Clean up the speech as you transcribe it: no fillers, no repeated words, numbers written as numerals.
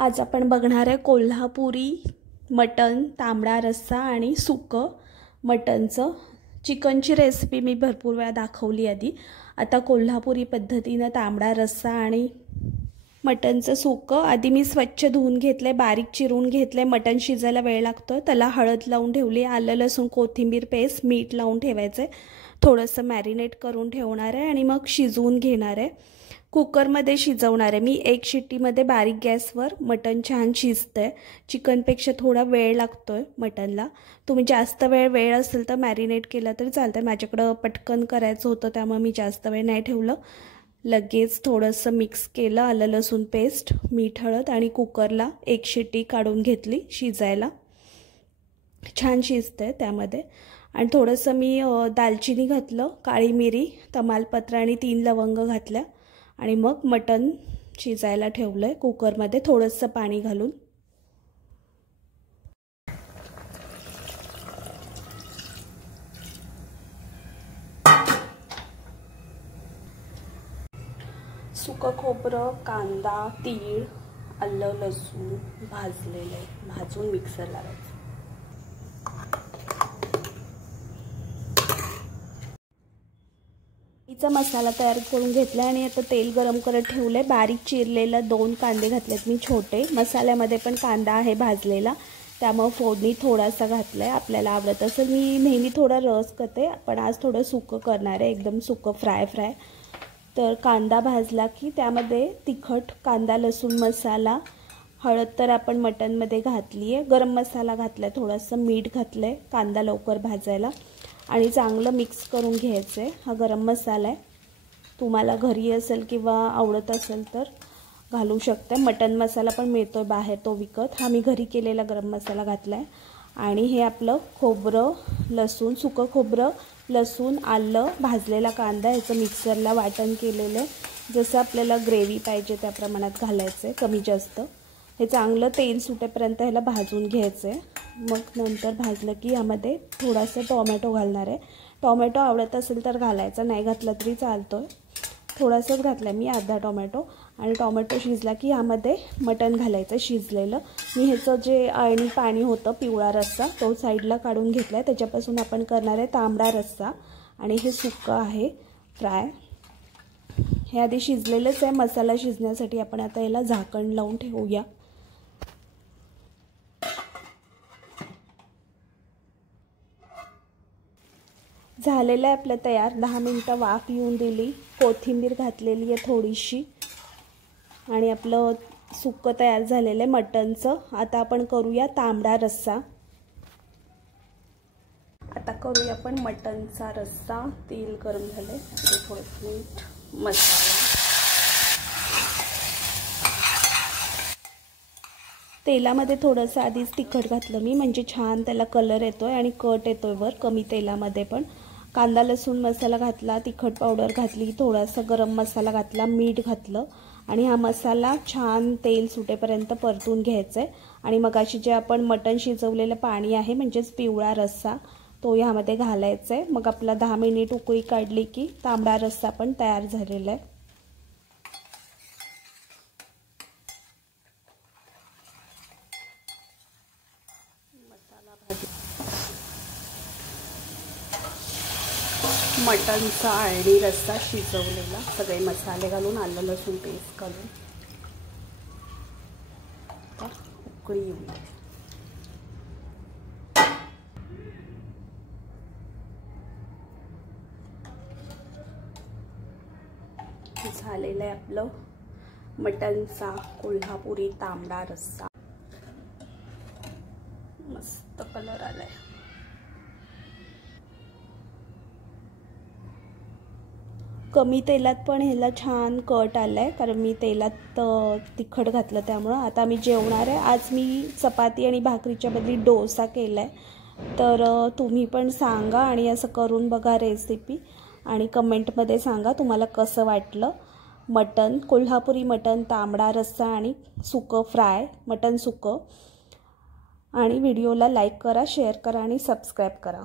आज आपण बघणार आहे कोल्हापुरी मटन तांबडा रस्सा आणि सुकं मटनचं। चिकनची रेसिपी मी भरपूर वेळा दाखवली आधी। आता कोल्हापुरी पद्धतीने तांबडा रस्सा आणि मटनचं सुकं। आधी मी स्वच्छ धुवून घेतले, बारीक चिरून घेतले। मटन शिजायला वेळ लागतोय, त्याला हळद लावून ठेवली, आलं लसूण कोथिंबीर पेस्ट, मीठ लावून ठेवायचे, थोडंसं मॅरिनेट करून ठेवणार आहे आणि मग शिजवून घेणार आहे। कुकर मध्ये शिजवणार आहे मी। एक शिट्टीमध्ये बारीक गॅसवर मटन छान शिजतंय। चिकनपेक्षा थोडा वेळ लागतोय मटनला। तुम्ही जास्त वेळ असेल तर मॅरिनेट केलं तर चालतंय। माझ्याकडे पटकन करायचं होतं त्यामुळे मी जास्त वेळ नाही ठेवलं। लगेच थोडंसं मिक्स केलं, आलं लसूण पेस्ट, मीठ हळद आणि कुकरला एक शिट्टी काढून घेतली शिजायला। छान शिजतंय त्यामध्ये। आणि थोडंसं मी दालचिनी घातलं, काळी मिरी, तमालपत्र आणि 3 लवंग घातल्या आणि मग मटन शिजायला ठेवलंय कुकरमध्ये थोडंसं पाणी घालून। सुकं खोबरं, कांदा, तीळ, आलं लसूण भाजलेले भाजून मिक्सर लावायचं। चा मसाला तयार करून घेतला आणि आता तेल गरम करत ठेवले। बारीक चिरलेला 2 कांदे घातलेत मी छोटे। मसाल्यामध्ये पण कांदा आहे भाजलेला, त्यामुळे फोडणी थोडासा घातलाय। आपल्याला आवडत असेल, मी नेहमी थोडा रस करते, पण आज थोडं सुकं करणार आहे, एकदम सुकं फ्राय। तर कांदा भाजला की त्यामध्ये तिखट, कांदा लसूण मसाला, हळद तर आपण मटनमध्ये घातली आहे, गरम मसाला घातलाय, थोडंसं मीठ घातलंय कांदा लवकर भाजायला आणि चांगलं मिक्स करून घ्यायचं आहे। हा गरम मसाला आहे, तुम्हाला घरी असेल किंवा आवडत असेल तर घालू शकता। मटन मसाला पण मिळतो बाहेर तो विकत, हा मी घरी केलेला गरम मसाला घातलाय। आणि हे आपलं खोबरं लसूण, सुकं खोबरं लसूण आलं भाजलेला कांदा, याचं मिक्सरला वाटण केलेलं आहे। जसं आपल्याला ग्रेव्ही पाहिजे त्या प्रमाणात घालायचं आहे, कमी जास्त। हे चांगलं तेल सुटेपर्यंत ह्याला भाजून घ्यायचं आहे। मग नंतर भाजलं की यामध्ये थोडासा टोमॅटो घालणार आहे। टोमॅटो आवडत असेल तर घालायचा, नाही घातला तरी चालतोय। थोडासाच घातला मी, अर्धा टोमॅटो। आणि टोमॅटो शिजला की यामध्ये मटण घालायचं शिजलेलं। मी ह्याचं जे अळणी पाणी होतं पिवळा रस्सा तो साईडला काढून घेतलाय, त्याच्यापासून आपण करणार आहे तांबडा रस्सा। आणि हे सुकं आहे फ्राय, हे आधी शिजलेलंच आहे। मसाला शिजण्यासाठी आपण आता याला झाकण लावून ठेवूया। झालेलं आहे आपलं तयार। 10 मिनिटं वाफ येऊन दिली, कोथिंबीर घातलेली आहे थोडीशी आणि आपलं सुक्कं तयार झालेलं आहे मटनचं। आता आपण करूया तांबडा रस्सा। आता करूया आपण मटनचा रस्सा। तेल गरम झाले, थोडं मीठ, मसाला, तेलामध्ये थोडंसं आधीच तिखट घातलं मी, म्हणजे छान त्याला कलर येतोय आणि कट येतोय वर कमी तेलामध्ये पण। कांदा लसूण मसाला घातला, तिखट पावडर घातली, थोडासा गरम मसाला घातला, मीठ घातलं आणि हा मसाला छान तेल सुटेपर्यंत परतून घ्यायचा आहे। आणि मगाशी जे आपण मटण शिजवलेलं पाणी आहे म्हणजेच पिवळा रस्सा तो यामध्ये घालायचा आहे। मग आपला 10 मिनिट उकळी काढली की तांबडा रस्सा पण तयार झालेला आहे। मटनचा अळणी रस्सा शिजवलेला, सगळे मसाले घालून, आलं लसूण पेस्ट घालून उकळी येऊ दे। झालेलं आहे आपलं मटनचा कोल्हापुरी तांबडा रस्सा। मस्त कलर आलाय। कमी तेलात पण ह्याला छान कट आलाय, कारण मी तेलात तिखट घातलं त्यामुळं। आता मी जेवणार आहे। आज मी चपाती आणि भाकरीच्या बदली डोसा केलाय, तर तुम्ही पण सांगा आणि असं करून बघा रेसिपी आणि कमेंटमध्ये सांगा तुम्हाला कसं वाटलं। मटन कोल्हापुरी मटन तांबडा रस्सा आणि सुकं फ्राय, मटन सुकं। आणि व्हिडिओला लाईक करा, शेअर करा आणि सबस्क्राईब करा।